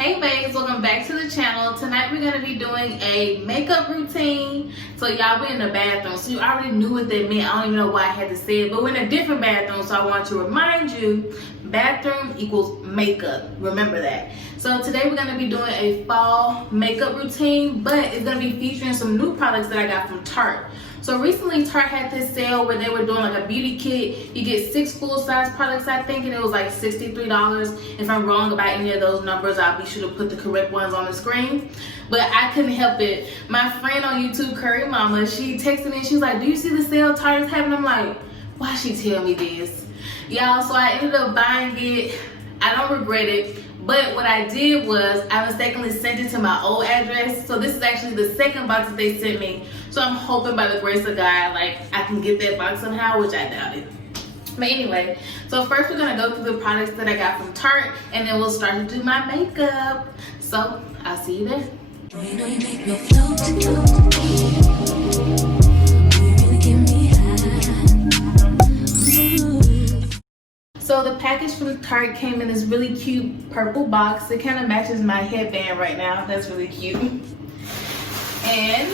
Hey babes, welcome back to the channel. Tonight we're going to be doing a makeup routine. So y'all, we're in the bathroom, so you already knew what that meant. I don't even know why I had to say it, but we're in a different bathroom, so I want to remind you, bathroom equals makeup. Remember that. So today we're going to be doing a fall makeup routine, but it's going to be featuring some new products that I got from Tarte. So recently Tarte had this sale where they were doing like a beauty kit. You get 6 full-size products, I think, and it was like $63. If I'm wrong about any of those numbers, I'll be sure to put the correct ones on the screen. But I couldn't help it. My friend on YouTube, Curry Mama, she texted me and she was like, do you see the sale Tarte is having? I'm like, why she tell me this? Y'all, so I ended up buying it. I don't regret it. But what I did was I mistakenly sent it to my old address. So this is actually the second box that they sent me. So I'm hoping by the grace of God, like I can get that box somehow, which I doubt it. But anyway, so first we're gonna go through the products that I got from Tarte, and then we'll start to do my makeup. So I'll see you there. So the package from Tarte came in this really cute purple box. It kind of matches my headband right now. That's really cute. And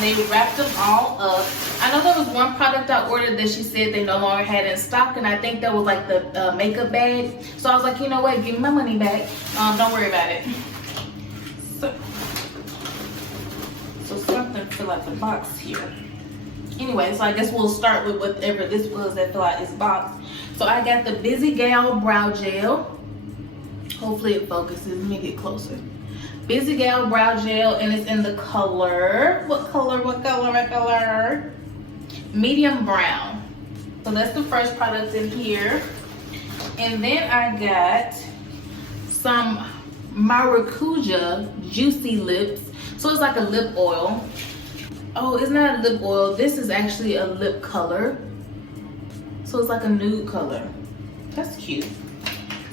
they wrapped them all up. I know there was one product I ordered that she said they no longer had in stock, and I think that was like the makeup bag. So I was like, you know what, give me my money back. Don't worry about it. So something fill out the box here. Anyway, so I guess we'll start with whatever this was that fill out this box. So I got the Busy Gal Brow Gel. Hopefully it focuses. Let me get closer. Busy Gal Brow Gel, and it's in the color, what color? Medium brown. So that's the first product in here. And then I got some Maracuja Juicy Lips. So it's like a lip oil. Oh, it's not a lip oil. This is actually a lip color. So it's like a nude color. That's cute.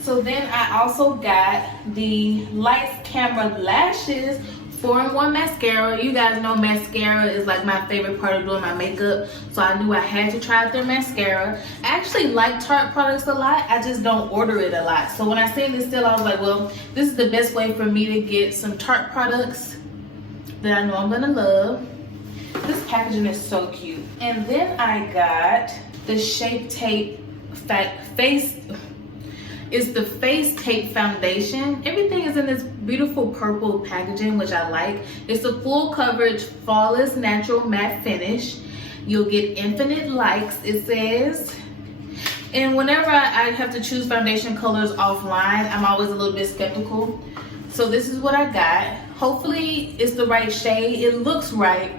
So then I also got the Lights Camera Lashes 4-in-1 mascara. You guys know mascara is like my favorite part of doing my makeup. So I knew I had to try out their mascara. I actually like Tarte products a lot. I just don't order it a lot. So when I seen this still, I was like, well, this is the best way for me to get some Tarte products that I know I'm gonna love. This packaging is so cute. And then I got the Shape Tape It's the Face Tape Foundation. Everything is in this beautiful purple packaging, which I like. It's a full coverage, flawless, natural matte finish. You'll get infinite likes, it says. And whenever I have to choose foundation colors offline, I'm always a little bit skeptical. So this is what I got. Hopefully it's the right shade. It looks right.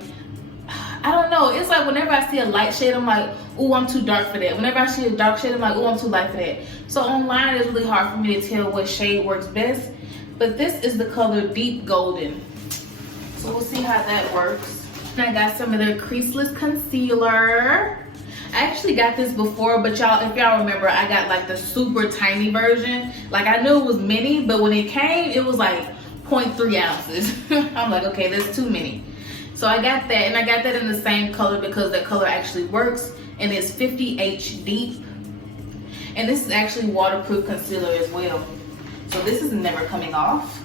I don't know. It's like whenever I see a light shade, I'm like, ooh, I'm too dark for that. Whenever I see a dark shade, I'm like, ooh, I'm too light for that. So online, it's really hard for me to tell what shade works best. But this is the color Deep Golden. So we'll see how that works. And I got some of their creaseless concealer. I actually got this before, but y'all, if y'all remember, I got like the super tiny version. Like I knew it was mini, but when it came, it was like 0.3 ounces. I'm like, okay, that's too many. So I got that, and I got that in the same color because that color actually works, and it's 50H Deep. And this is actually waterproof concealer as well. So this is never coming off.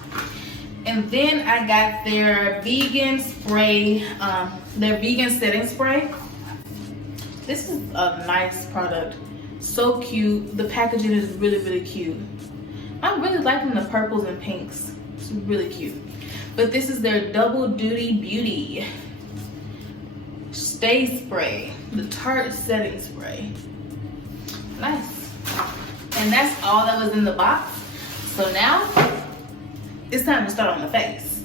And then I got their vegan spray, their vegan setting spray. This is a nice product. So cute. The packaging is really, really cute. I'm really liking the purples and pinks. It's really cute. But this is their Double Duty Beauty Stay Spray, the Tarte Setting Spray. Nice. And that's all that was in the box. So now, it's time to start on the face.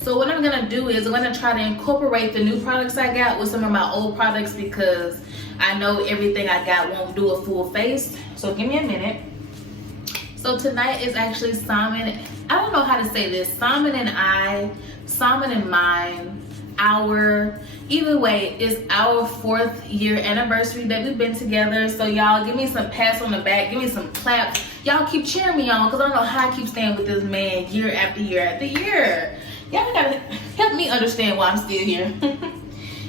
So what I'm gonna do is I'm gonna try to incorporate the new products I got with some of my old products because I know everything I got won't do a full face. So give me a minute. So tonight is actually Simon, I don't know how to say this, Simon and mine, either way, it's our 4th year anniversary that we've been together. So y'all give me some pats on the back, give me some claps. Y'all keep cheering me on because I don't know how I keep staying with this man year after year after year. Y'all gotta help me understand why I'm still here.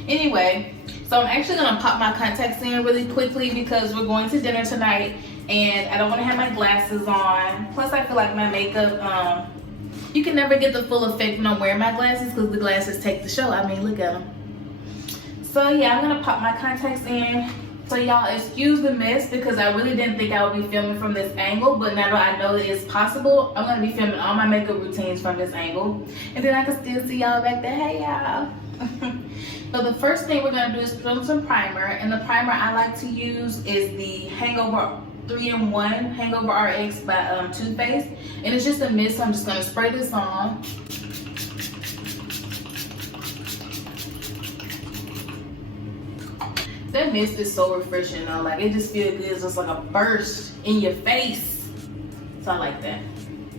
Anyway, so I'm actually gonna pop my contacts in really quickly because we're going to dinner tonight and I don't want to have my glasses on. Plus I feel like my makeup, you can never get the full effect when I'm wearing my glasses because the glasses take the show. I mean, look at them. So yeah, I'm gonna pop my contacts in. So y'all excuse the mess because I really didn't think I would be filming from this angle, but now that I know that it's possible, I'm gonna be filming all my makeup routines from this angle. And then I can still see y'all back there. Hey y'all. So the first thing we're gonna do is put on some primer, and the primer I like to use is the Hangover 3-in-1 Hangover RX by Too Faced, and it's just a mist, so I'm just gonna spray this on. That mist is so refreshing though, like it just feels good. It's just like a burst in your face, so I like that.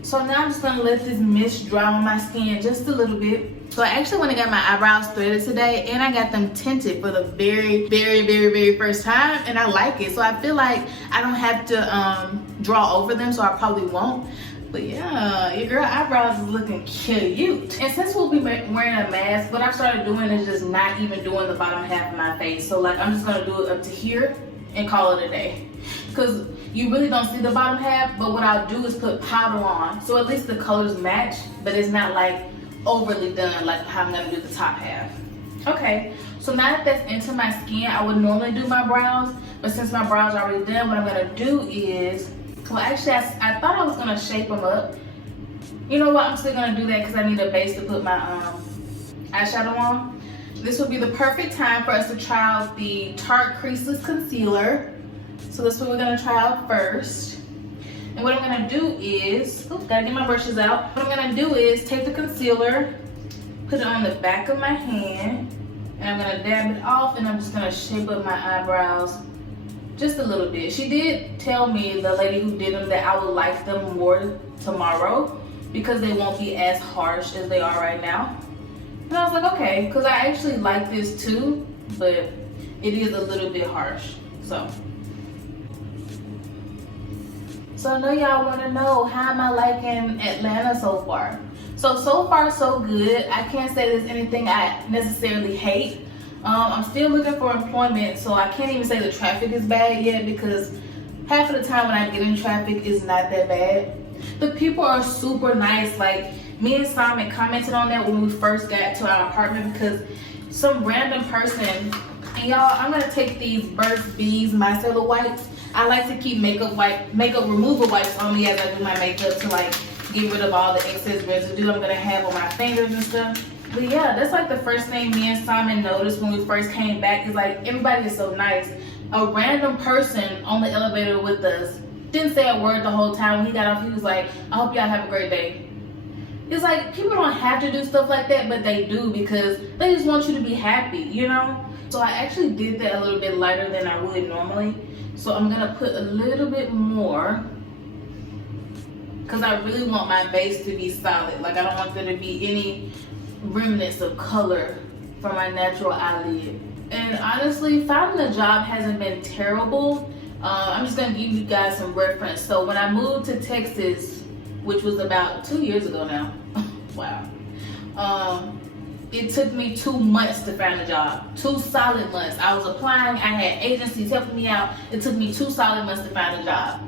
So now I'm just gonna let this mist dry on my skin just a little bit. So I actually went and got my eyebrows threaded today, and I got them tinted for the very first time, and I like it. So I feel like I don't have to draw over them, so I probably won't. But yeah, your girl eyebrows is looking cute. And since we'll be wearing a mask, what I've started doing is just not even doing the bottom half of my face. So like I'm just gonna do it up to here and call it a day. Cause you really don't see the bottom half, but what I'll do is put powder on. So at least the colors match, but it's not like overly done like how I'm gonna do the top half. Okay, so now that that's into my skin, I would normally do my brows, but since my brows are already done, what I'm gonna do is, well actually I thought I was gonna shape them up. You know what, I'm still gonna do that because I need a base to put my eyeshadow on. This will be the perfect time for us to try out the Tarte Creaseless Concealer. So that's what we're gonna try out first. And what I'm gonna do is, oops, gotta get my brushes out. What I'm gonna do is take the concealer, put it on the back of my hand, and I'm gonna dab it off, and I'm just gonna shape up my eyebrows just a little bit. She did tell me, the lady who did them, that I would like them more tomorrow because they won't be as harsh as they are right now. And I was like, okay, because I actually like this too, but it is a little bit harsh, so. So I know y'all want to know, how am I liking Atlanta so far? So far so good. I can't say there's anything I necessarily hate. I'm still looking for employment, so I can't even say the traffic is bad yet because half of the time when I get in traffic it's not that bad. The people are super nice. Like me and Simon commented on that when we first got to our apartment because some random person, and y'all, I'm gonna take these Burt's Bees micellar wipes. I like to keep makeup removal wipes on me as I do my makeup to like get rid of all the excess residue I'm gonna have on my fingers and stuff. But yeah, that's like the first thing me and Simon noticed when we first came back is like everybody is so nice. A random person on the elevator with us didn't say a word the whole time. When he got off, he was like, I hope y'all have a great day. It's like people don't have to do stuff like that, but they do because they just want you to be happy, you know? So I actually did that a little bit lighter than I would normally. So I'm gonna put a little bit more because I really want my base to be solid. Like I don't want there to be any remnants of color from my natural eyelid. And honestly, finding a job hasn't been terrible. I'm just gonna give you guys some reference. So when I moved to Texas, which was about 2 years ago now, wow. It took me 2 months to find a job. 2 solid months. I was applying, I had agencies helping me out. It took me 2 solid months to find a job.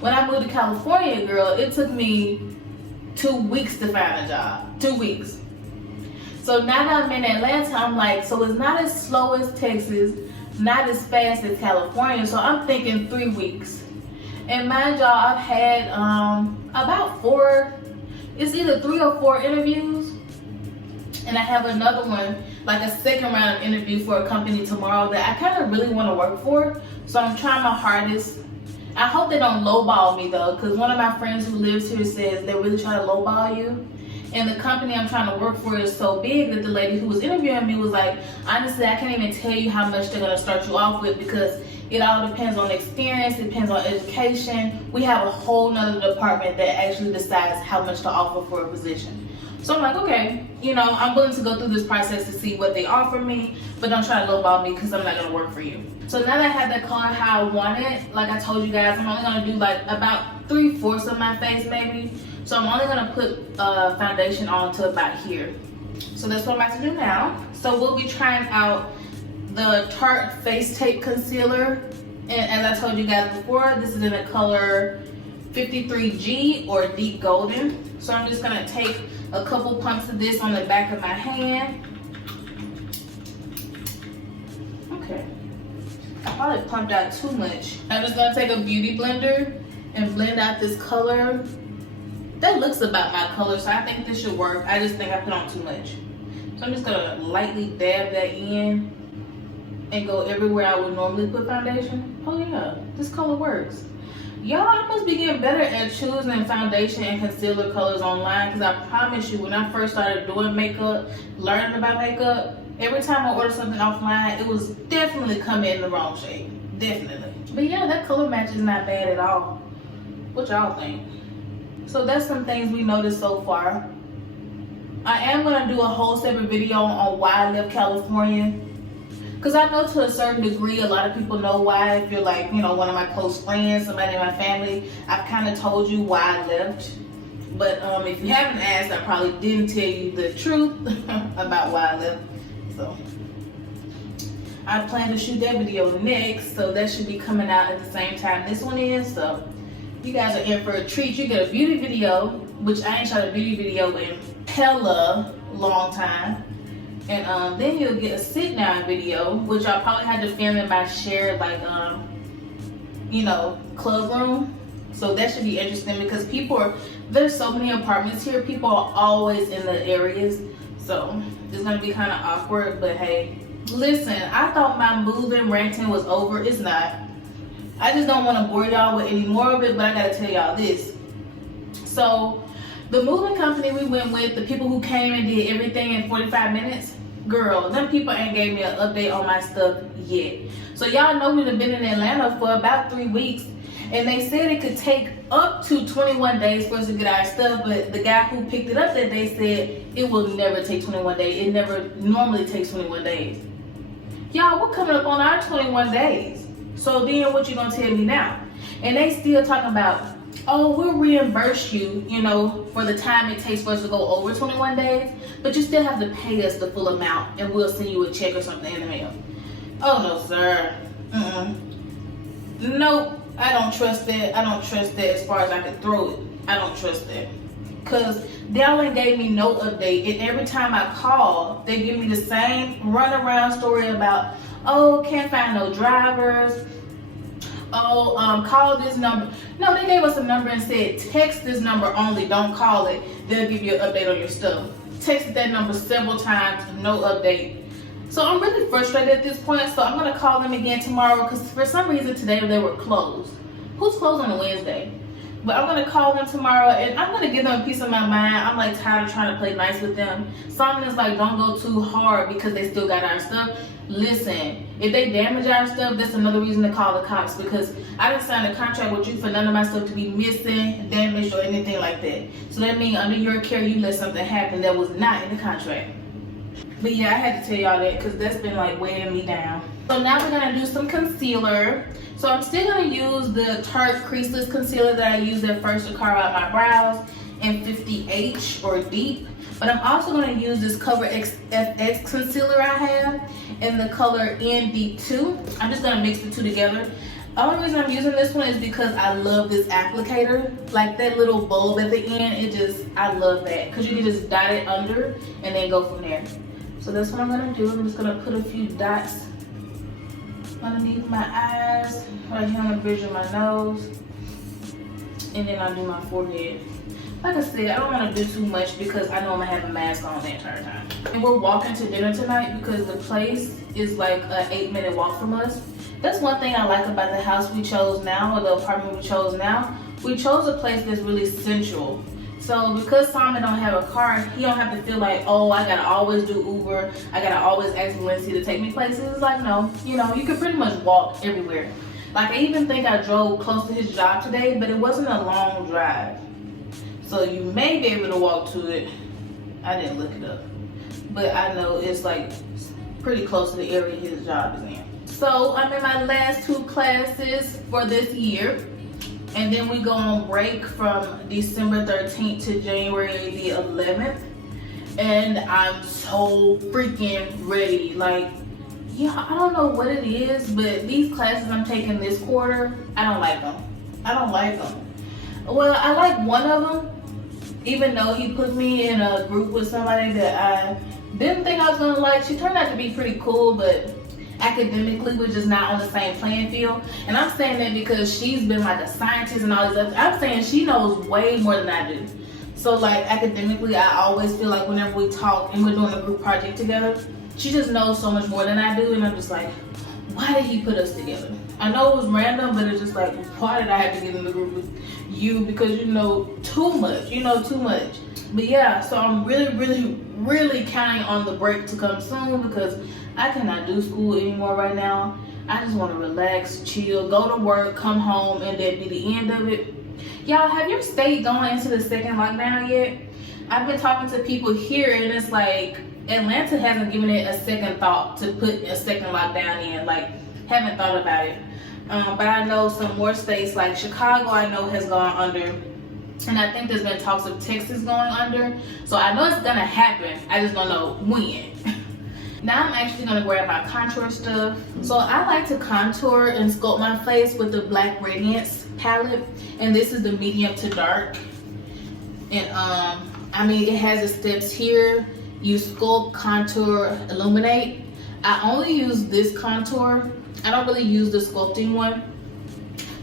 When I moved to California, girl, it took me 2 weeks to find a job. 2 weeks. So now that I'm in Atlanta, I'm like, so it's not as slow as Texas, not as fast as California, so I'm thinking 3 weeks. And mind y'all, I've had about 4, it's either 3 or 4 interviews. And I have another one, like a second round interview for a company tomorrow that I kind of really want to work for. So I'm trying my hardest. I hope they don't lowball me though, because one of my friends who lives here says they really try to lowball you. And the company I'm trying to work for is so big that the lady who was interviewing me was like, honestly, I can't even tell you how much they're going to start you off with because it all depends on experience, it depends on education. We have a whole nother department that actually decides how much to offer for a position. So I'm like, okay, you know, I'm willing to go through this process to see what they offer me, but don't try to lowball me because I'm not going to work for you. So now that I have that color how I want it, like I told you guys, I'm only going to do like about 3/4 of my face maybe. So I'm only going to put foundation on to about here. So that's what I'm about to do now. So we'll be trying out the Tarte Face Tape Concealer And as I told you guys before, this is in the color 53G or deep golden. So I'm just gonna take a couple pumps of this on the back of my hand. Okay, I probably pumped out too much. I'm just gonna take a beauty blender and blend out this color. That looks about my color, so I think this should work. I just think I put on too much. So I'm just gonna lightly dab that in and go everywhere I would normally put foundation. Oh yeah, this color works. Y'all, I must be getting better at choosing foundation and concealer colors online, because I promise you, when I first started doing makeup, learning about makeup, every time I ordered something offline, it was definitely coming in the wrong shade. Definitely. But yeah, that color match is not bad at all. What y'all think? So that's some things we noticed so far. I am going to do a whole separate video on why I left California. Because I know to a certain degree, a lot of people know why. If you're like, you know, one of my close friends, somebody in my family, I've kind of told you why I left. But if you haven't asked, I probably didn't tell you the truth about why I left. So I plan to shoot that video next. So that should be coming out at the same time this one is. So you guys are in for a treat. You get a beauty video, which I ain't shot a beauty video in hella long time. And then you'll get a sit down video, which I'll probably have to film in my shared, like, you know, club room. So that should be interesting, because there's so many apartments here. People are always in the areas. So it's gonna be kind of awkward, but hey, listen, I thought my moving ranting was over. It's not. I just don't want to bore y'all with any more of it, but I gotta tell y'all this. So the moving company we went with, the people who came and did everything in 45 minutes, girl, them people ain't gave me an update on my stuff yet. So y'all know we've been in Atlanta for about 3 weeks, and they said it could take up to 21 days for us to get our stuff, but the guy who picked it up that day said it will never take 21 days. It never normally takes 21 days. Y'all, we're coming up on our 21 days. So then what you gonna tell me now? And they still talking about, oh, we'll reimburse you, you know, for the time it takes for us to go over 21 days, but you still have to pay us the full amount, and we'll send you a check or something in the mail. Oh, no, sir. Nope, I don't trust that. I don't trust that as far as I can throw it. I don't trust that. Because Dallin gave me no update, and every time I call, they give me the same runaround story about, oh, can't find no drivers. Oh, call this number. No, they gave us a number and said, text this number only, don't call it. They'll give you an update on your stuff. Texted that number several times, no update. So I'm really frustrated at this point, so I'm gonna call them again tomorrow, because for some reason today they were closed. Who's closed on a Wednesday? But I'm gonna call them tomorrow, and I'm gonna give them a piece of my mind. I'm like tired of trying to play nice with them. Simon is like, don't go too hard because they still got our stuff. Listen, if they damage our stuff, that's another reason to call the cops, because I didn't sign a contract with you for none of my stuff to be missing, damaged, or anything like that. So that means under your care, you let something happen that was not in the contract. But yeah, I had to tell y'all that because that's been like weighing me down. So now we're gonna do some concealer. So I'm still gonna use the Tarte Creaseless Concealer that I used at first to carve out my brows in 50H or deep. But I'm also gonna use this Cover FX concealer I have in the color ND2. I'm just gonna mix the two together. The only reason I'm using this one is because I love this applicator. Like that little bulb at the end, I love that. Because you can just dot it under and then go from there. So that's what I'm gonna do. I'm just gonna put a few dots underneath my eyes, right here on the bridge of my nose, and then I'll do my forehead. Like I said, I don't want to do too much because I know I'm gonna have a mask on the entire time. And we're walking to dinner tonight because the place is like an 8-minute walk from us. That's one thing I like about the house we chose now, or the apartment we chose now. We chose a place that's really central. So because Simon don't have a car, he don't have to feel like, oh, I gotta always do Uber, I gotta always ask Lindsay to take me places. It's like, no, you know, you can pretty much walk everywhere. Like I even think I drove close to his job today, but it wasn't a long drive. So you may be able to walk to it. I didn't look it up, but I know it's like pretty close to the area his job is in. So I'm in my last 2 classes for this year. And then we go on break from December 13th to January the 11th. And I'm so freaking ready. Like, Yeah, I don't know what it is, but these classes I'm taking this quarter, I don't like them. I don't like them. Well, I like one of them, even though he put me in a group with somebody that I didn't think I was gonna like. She turned out to be pretty cool, but academically we're just not on the same playing field. And I'm saying that because she's been like a scientist and all this other. I'm saying she knows way more than I do. So like academically, I always feel like whenever we talk and we're doing a group project together, she just knows so much more than I do. And I'm just like, why did he put us together? I know it was random, but it's just like, why did I have to get in the group with you? Because you know too much. You know too much. But yeah, so I'm really counting on the break to come soon because I cannot do school anymore right now. I just want to relax, chill, go to work, come home, and that be the end of it. Y'all, have your state gone into the second lockdown yet? I've been talking to people here, and it's like Atlanta hasn't given it a second thought to put a second lockdown in. Like, haven't thought about it. But I know some more states, like Chicago, I know has gone under. And I think there's been talks of Texas going under. So I know it's gonna happen. I just don't know when. Now I'm actually gonna grab my contour stuff. So I like to contour and sculpt my face with the Black Radiance palette. And this is the medium to dark. And I mean, it has the steps here. You sculpt, contour, illuminate. I only use this contour. I don't really use the sculpting one.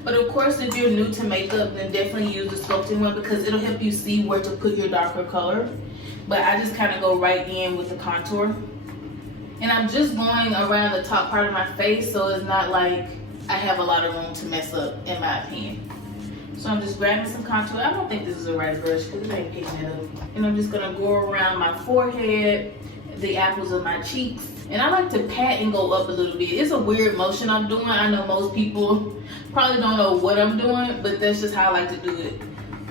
But of course, if you're new to makeup, then definitely use the sculpting one because it'll help you see where to put your darker color. But I just kind of go right in with the contour. And I'm just going around the top part of my face, so it's not like I have a lot of room to mess up, in my opinion. So I'm just grabbing some contour. I don't think this is the right brush because it ain't picking it up. And I'm just gonna go around my forehead, the apples of my cheeks. And I like to pat and go up a little bit. It's a weird motion I'm doing. I know most people probably don't know what I'm doing, but that's just how I like to do it.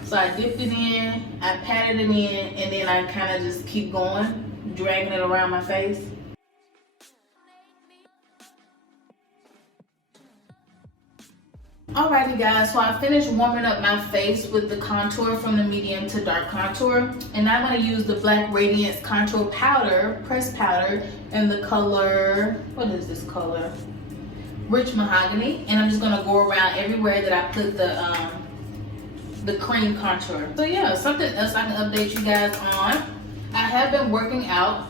So I dipped it in, I patted it in, and then I kind of just keep going, dragging it around my face. Alrighty guys, so I finished warming up my face with the contour from the medium to dark contour. And now I'm going to use the Black Radiance Contour Powder, pressed powder, in the color, what is this color? Rich Mahogany. And I'm just going to go around everywhere that I put the cream contour. So yeah, something else I can update you guys on. I have been working out.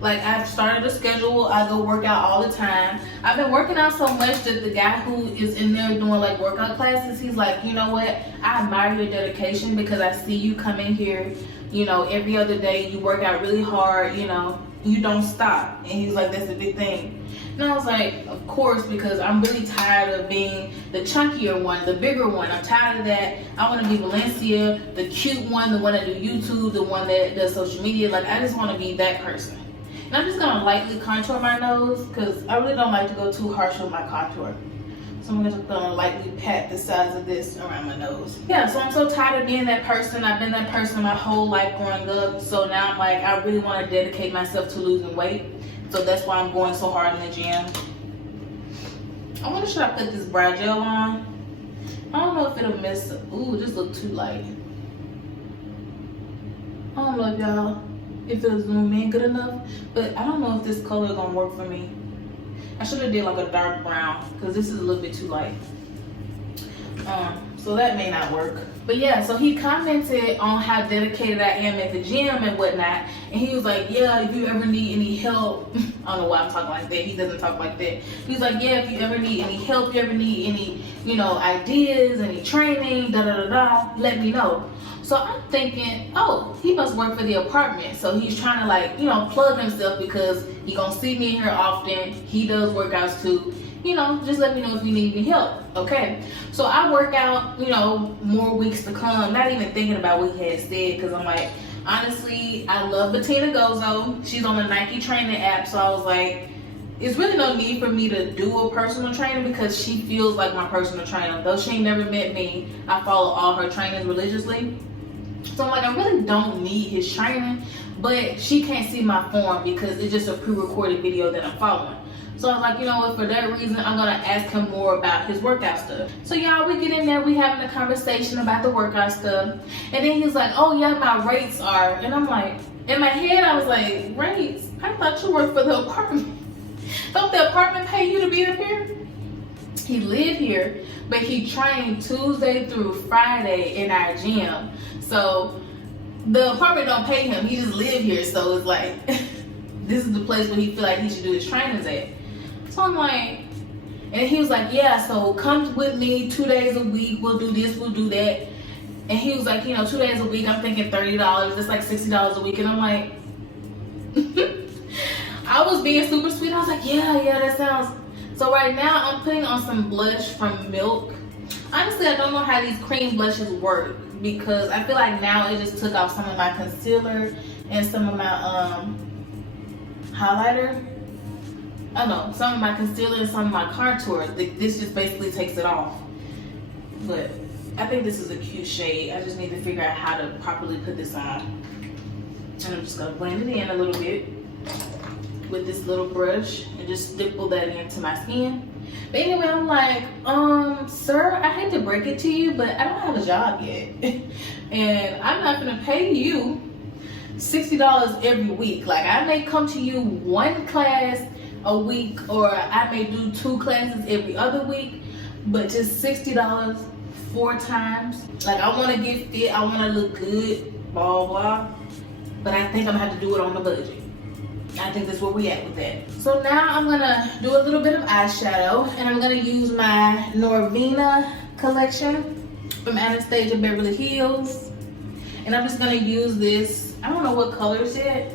Like, I've started a schedule. I go work out all the time. I've been working out so much that the guy who is in there doing like workout classes, he's like, you know what? I admire your dedication because I see you come in here, you know, every other day. You work out really hard, you know, you don't stop. And he's like, that's a big thing. And I was like, of course, because I'm really tired of being the chunkier one, the bigger one. I'm tired of that. I want to be Valencia, the cute one, the one that do YouTube, the one that does social media. Like, I just want to be that person. And I'm just gonna lightly contour my nose because I really don't like to go too harsh with my contour. So I'm just gonna lightly pat the sides of this around my nose. Yeah, so I'm so tired of being that person. I've been that person my whole life growing up. So now I'm like, I really want to dedicate myself to losing weight. So that's why I'm going so hard in the gym. I wonder, should I put this brow gel on? I don't know if it'll mess up. Ooh, this looks too light. I don't know if y'all, if it'll zoom in good enough, but I don't know if this color is gonna work for me. I should have did like a dark brown because this is a little bit too light. So that may not work. But yeah, so he commented on how dedicated I am at the gym and whatnot. And he was like, yeah, if you ever need any help, I don't know why I'm talking like that. He doesn't talk like that. He's like, yeah, if you ever need any help, you ever need any, you know, ideas, any training, let me know. So I'm thinking, oh, he must work for the apartment. So he's trying to, like, you know, plug himself because he gonna see me in here often. He does workouts too. You know, just let me know if you need any help. Okay. So I work out, you know, more weeks to come. Not even thinking about what he had said because I'm like, honestly, I love Bettina Gozo. She's on the Nike training app. So I was like, it's really no need for me to do a personal trainer because she feels like my personal trainer. Though she ain't never met me, I follow all her trainings religiously. So I'm like, I really don't need his training, but she can't see my form because it's just a pre-recorded video that I'm following. So I was like, you know what, for that reason, I'm gonna ask him more about his workout stuff. So y'all, we get in there, we having a conversation about the workout stuff. And then he's like, oh yeah, my rates are, and I'm like, in my head, I was like, rates? I thought you worked for the apartment. Don't the apartment pay you to be up here? He live here, but he trained Tuesday through Friday in our gym. So the apartment don't pay him. He just live here. So it's like, this is the place where he feel like he should do his trainings at. So I'm like, and he was like, yeah, so come with me 2 days a week. We'll do this, we'll do that. And he was like, you know, 2 days a week, I'm thinking $30. It's like $60 a week. And I'm like, I was being super sweet. I was like, yeah, that sounds. So right now I'm putting on some blush from Milk. Honestly, I don't know how these cream blushes work because I feel like now it just took off some of my concealer and some of my highlighter. I don't know, some of my concealer and some of my contour. This just basically takes it off. But I think this is a cute shade. I just need to figure out how to properly put this on. And I'm just gonna blend it in a little bit with this little brush and just stipple that into my skin. But anyway, I'm like, sir, I hate to break it to you, but I don't have a job yet. And I'm not gonna pay you $60 every week. Like, I may come to you one class a week, or I may do 2 classes every other week, but just $60 4 times. Like, I wanna get fit, I wanna look good, blah, blah. But I think I'm gonna have to do it on the budget. I think that's where we at with that. So now I'm gonna do a little bit of eyeshadow, and I'm gonna use my Norvina collection from Anastasia Beverly Hills. And I'm just gonna use this, I don't know what color it's yet.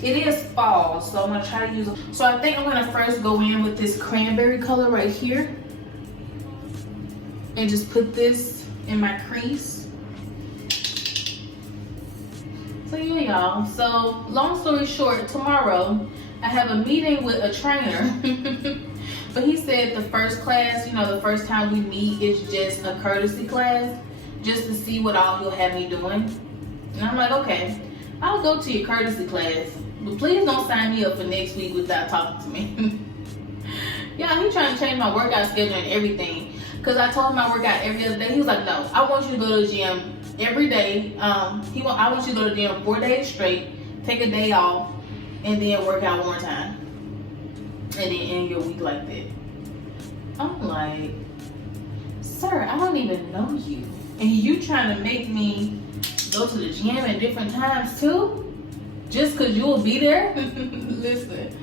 It is fall, so I'm gonna try to use it. So I think I'm gonna first go in with this cranberry color right here. And just put this in my crease. So yeah, y'all. So long story short, tomorrow I have a meeting with a trainer. But he said the first class, you know, the first time we meet is just a courtesy class, just to see what all he'll have me doing. And I'm like, okay, I'll go to your courtesy class, but please don't sign me up for next week without talking to me. Yeah, he's trying to change my workout schedule and everything. Cause I told him I work out every other day. He was like, no, I want you to go to the gym every day. I want you to go to the gym 4 days straight, take a day off, and then work out 1 time. And then end your week like that. I'm like, sir, I don't even know you. And you trying to make me go to the gym at different times too? Just cause you will be there? Listen,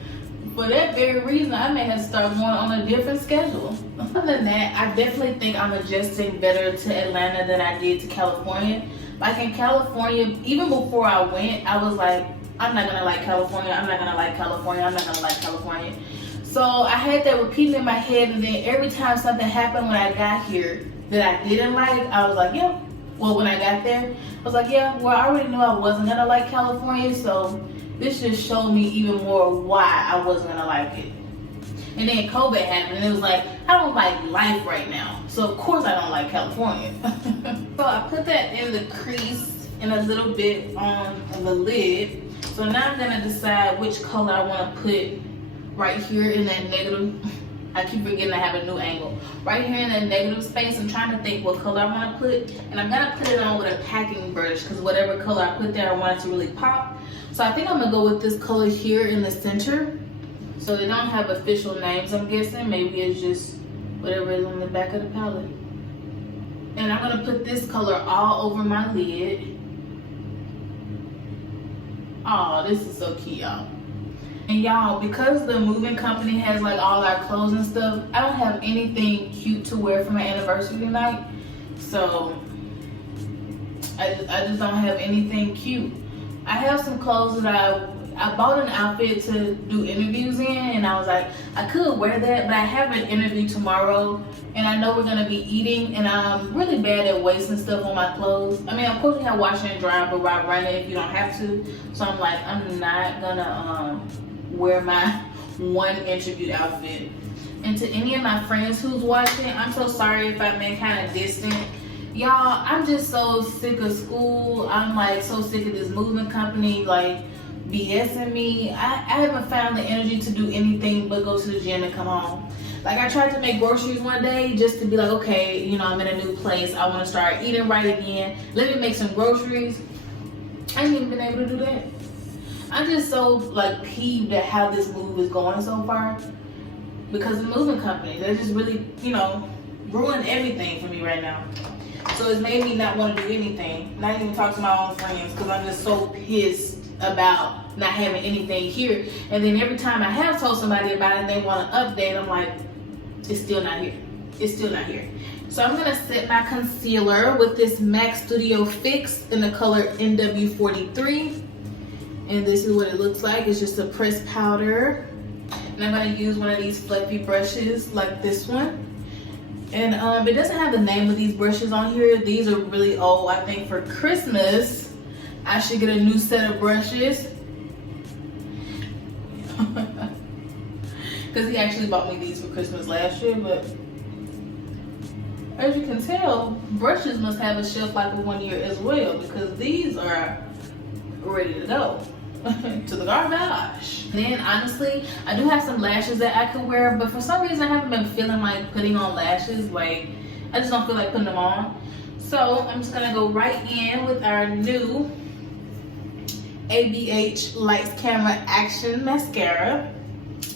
for that very reason, I may have to start going on a different schedule. Other than that, I definitely think I'm adjusting better to Atlanta than I did to California. Like in California, even before I went, I was like, I'm not gonna like California, I'm not gonna like California, I'm not gonna like California. So I had that repeating in my head, and then every time something happened when I got here that I didn't like, I was like, yeah. Well, when I got there, I was like, yeah, well, I already knew I wasn't gonna like California, so this just showed me even more why I wasn't gonna like it. And then COVID happened, and it was like, I don't like life right now. So of course I don't like California. So I put that in the crease and a little bit on the lid. So now I'm gonna decide which color I wanna put right here in that negative. I keep forgetting I have a new angle. Right here in that negative space, I'm trying to think what color I wanna put. And I'm gonna put it on with a packing brush, because whatever color I put there, I want it to really pop. So I think I'm gonna go with this color here in the center. So they don't have official names, I'm guessing. Maybe it's just whatever is on the back of the palette. And I'm gonna put this color all over my lid. Oh, this is so cute, y'all. And y'all, because the moving company has like all our clothes and stuff, I don't have anything cute to wear for my anniversary tonight. So I just don't have anything cute. I have some clothes that I bought an outfit to do interviews in, and I was like, I could wear that, but I have an interview tomorrow, and I know we're gonna be eating, and I'm really bad at wasting stuff on my clothes. I mean, of course you have washer and dryer, but why run it if you don't have to? So I'm like, I'm not gonna wear my one interview outfit. And to any of my friends who's watching, I'm so sorry if I've been kind of distant. Y'all, I'm just so sick of school. I'm like so sick of this movement company like BSing me. I haven't found the energy to do anything but go to the gym and come home. Like, I tried to make groceries one day just to be like, okay, you know, I'm in a new place, I want to start eating right again, let me make some groceries. I ain't even been able to do that. I'm just so like peeved at how this move is going so far. because of the moving company. They're just really, you know, ruined everything for me right now. So it's made me not want to do anything, not even talk to my own friends, because I'm just so pissed about not having anything here. And then every time I have told somebody about it and they want to update, I'm like, it's still not here. It's still not here. So I'm gonna set my concealer with this MAC Studio Fix in the color NW43. And this is what it looks like. It's just a pressed powder. And I'm gonna use one of these fluffy brushes like this one. And it doesn't have the name of these brushes on here. These are really old. I think for Christmas, I should get a new set of brushes. Because he actually bought me these for Christmas last year, but as you can tell, brushes must have a shelf life of 1 year as well, because these are ready to go to the garbage. Then honestly, I do have some lashes that I can wear, but for some reason I haven't been feeling like putting on lashes. Like, I just don't feel like putting them on. So I'm just gonna go right in with our new ABH Lights Camera Action Mascara.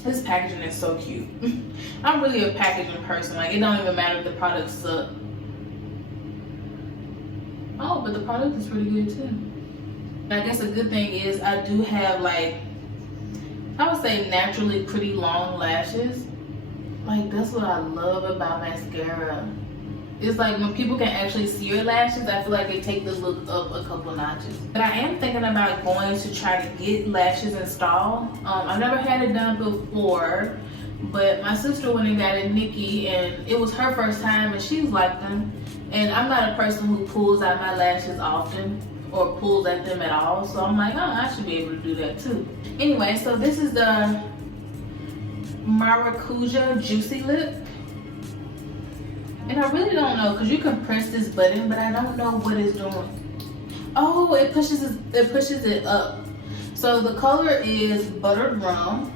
This packaging is so cute. I'm really a packaging person. Like, it don't even matter if the products suck. Oh, but the product is pretty good too. And I guess a good thing is I do have, like, I would say naturally pretty long lashes. Like, that's what I love about mascara. It's like when people can actually see your lashes, I feel like they take the look up a couple notches. But I am thinking about going to try to get lashes installed. I've never had it done before, but my sister went and got it, Nikki, and it was her first time and she's like them. And I'm not a person who pulls out my lashes often or pulls at them at all. So I'm like, oh, I should be able to do that too. Anyway, so this is the Maracuja Juicy Lip. And I really don't know, because you can press this button, but I don't know what it's doing. Oh, it pushes it up. So the color is Buttered Rum.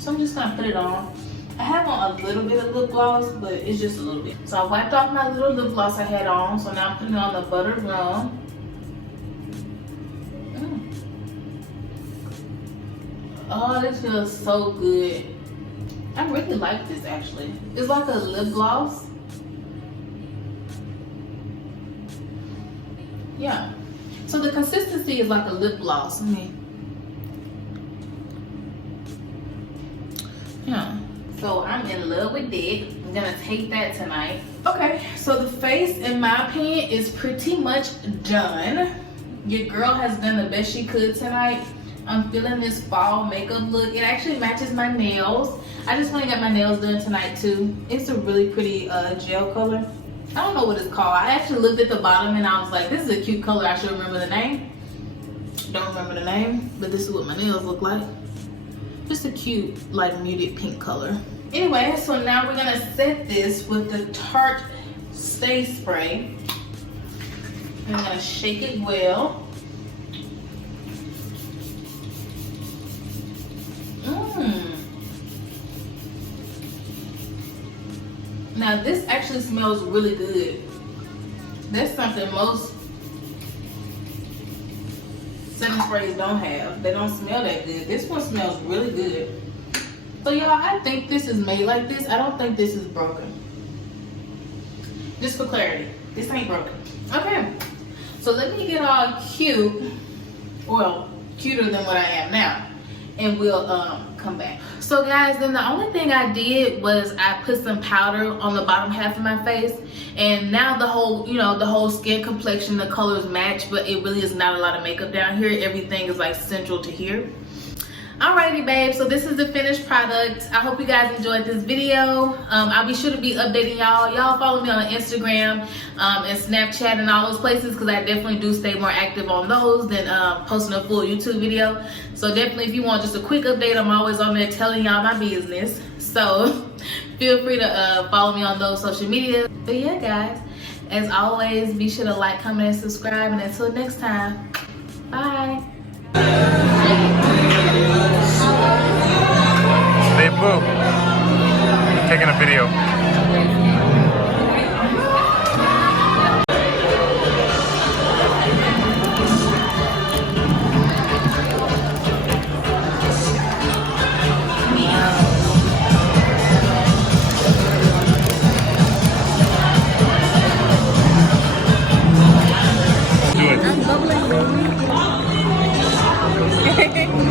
So I'm just gonna put it on. I have on a little bit of lip gloss, but it's just a little bit. So I wiped off my little lip gloss I had on, so now I'm putting on the Buttered Rum. Oh, this feels so good. I really like this actually. It's like a lip gloss. Yeah, so the consistency is like a lip gloss. Yeah, so I'm in love with it. I'm gonna take that tonight. Okay, so the face, in my opinion, is pretty much done. Your girl has done the best she could tonight. I'm feeling this fall makeup look. It actually matches my nails. I just went and got my nails done tonight too. It's a really pretty gel color. I don't know what it's called. I actually looked at the bottom and I was like, this is a cute color. I should remember the name. Don't remember the name, but this is what my nails look like. Just a cute, like, muted pink color. Anyway, so now we're gonna set this with the Tarte Stay Spray. I'm gonna shake it well. Now this actually smells really good. That's something most setting sprays don't have. They don't smell that good. This one smells really good. So y'all, I think this is made like this. I don't think this is broken. Just for clarity, this ain't broken. Okay, so let me get all cute. Well, cuter than what I am now. And we'll come back. So guys, then the only thing I did was I put some powder on the bottom half of my face, and now the whole, you know, the whole skin complexion, the colors match, but it really is not a lot of makeup down here. Everything is like central to here. Alrighty, babe, so this is the finished product. I hope you guys enjoyed this video. I'll be sure to be updating y'all. Y'all follow me on Instagram and Snapchat and all those places, because I definitely do stay more active on those than posting a full YouTube video. So definitely, if you want just a quick update, I'm always on there telling y'all my business. So feel free to follow me on those social media. But yeah, guys, as always, be sure to like, comment, and subscribe. And until next time, bye. Hey, Boo. Taking a video. Bye.